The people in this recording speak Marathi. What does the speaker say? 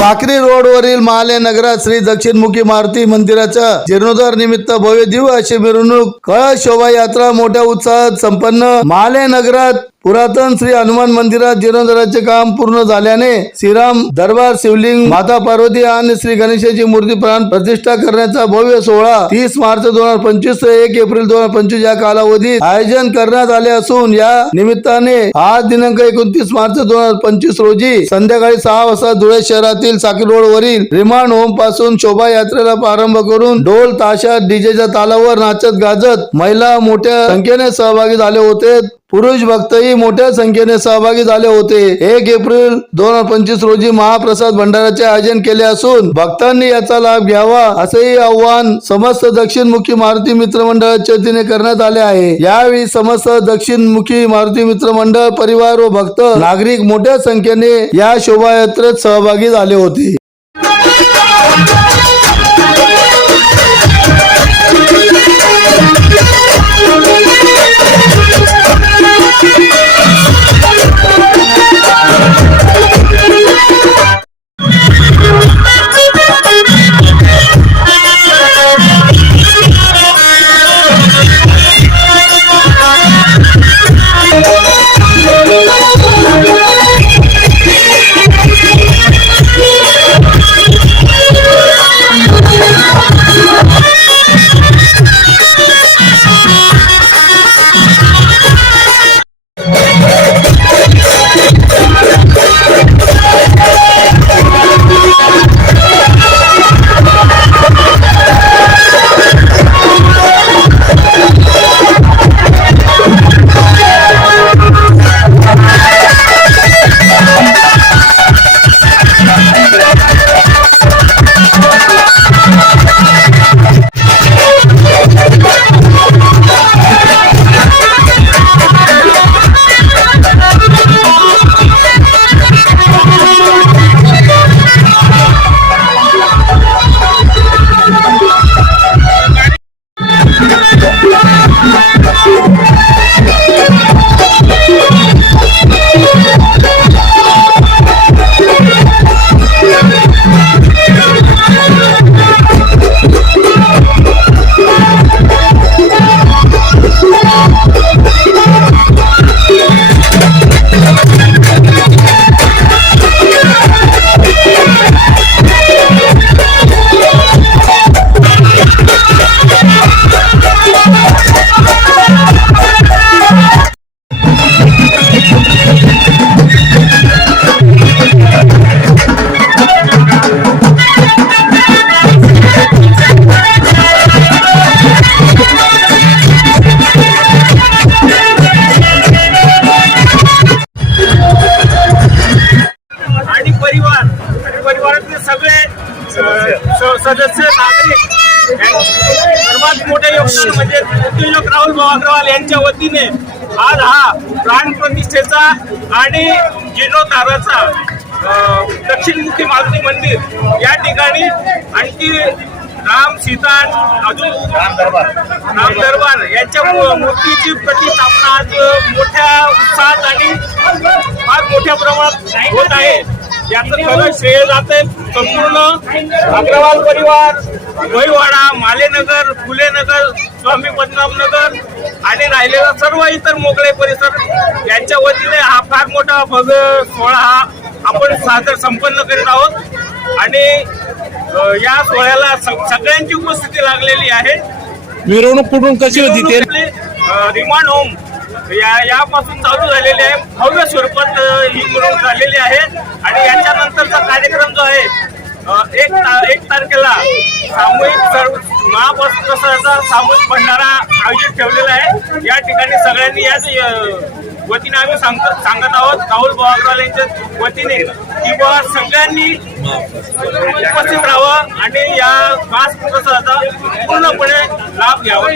भाकरी रोडवरील महाले नगरात श्री दक्षिणमुखी मारुती मंदिराच्या जीर्णोद्धार निमित्त भव्य दिव्य अशी मिरवणूक शोभा शोभायात्रा मोठ्या उत्साहात संपन्न महाले नगरात पुरातन श्री हनुमान मंदिरात जीर्णोद्धाराचे काम पूर्ण झाल्याने श्रीराम दरबार शिवलिंग माता पार्वती आणि श्री गणेशाची मूर्ती प्राण प्रतिष्ठा करण्याचा भव्य सोहळा तीस मार्च दोन हजार पंचवीस ते एक एप्रिल दोन हजार पंचवीस या कालावधीत आयोजन करण्यात आले असून या निमित्ताने आज दिनांक एकोणतीस मार्च दोन हजार पंचवीस रोजी संध्याकाळी सहा वाजता धुळे शहरातील साकी रोड वरील रिमांड होमपासून शोभायात्रेला प्रारंभ करून ढोल ताशात डीजेच्या तालावर नाचत गाजत महिला मोठ्या संख्येने सहभागी झाले होते. पुरुष भक्तही मोठ्या संख्येने सहभागी झाले होते. एक एप्रिल दोन हजार पंचवीस रोजी महाप्रसाद भंडाराचे आयोजन केले असून भक्तांनी याचा लाभ घ्यावा असेही आव्हान समस्त दक्षिणमुखी मारुती मित्र मंडळाच्या वतीने करण्यात आले आहे. यावेळी समस्त दक्षिणमुखी मारुती मित्र मंडळ परिवार व भक्त नागरिक मोठ्या संख्येने या शोभायात्रेत सहभागी झाले होते. सदस्य नागरिक सर्वात मोठे योगदान म्हणजे उद्योजक राहुल भाऊ अग्रवाल यांच्या वतीने आज हा प्राण प्रतिष्ठेचा आणि जीर्णोद्धाराचा दक्षिणमुखी मारुती मंदिर या ठिकाणी आणखी राम सीता अजून राम दरबार राम दरबार यांच्या मूर्तीची प्रतिष्ठापना आज मोठ्या उत्साहात आणि फार मोठ्या प्रमाणात होत आहे. याचं खरं श्रेय जाते संपूर्ण अग्रवाल परिवार भोईवाडा मालेनगर फुलेनगर स्वामी पद्मनाभ नगर आणि राहिलेला सर्व इतर मोकळे परिसर यांच्या वतीने हा फार मोठा भव्य सोहळा हा आपण सादर संपन्न करीत आहोत. आणि या सोहळ्याला सगळ्यांची उपस्थिती लागलेली आहे. मिरवणूक कुठून कशी होती? ते रिमांड होम. या यापासून चालू झालेली आहे. भव्य स्वरूपात ही मिरवणूक झालेली आहे. आणि याच्यानंतरचा कार्यक्रम जो आहे एक ता- एक तारखेला सामूहिक सर्व महाप्रसादाचा सामूहिक भंडारा आयोजित ठेवलेला आहे. या ठिकाणी सगळ्यांनी याच वतीने आम्ही सांगत सांगत आहोत. राहुल अग्रवाल यांच्या वतीने की बाबा सगळ्यांनी उपस्थित राहावं आणि या महाप्रसादाचा पूर्णपणे लाभ घ्यावा.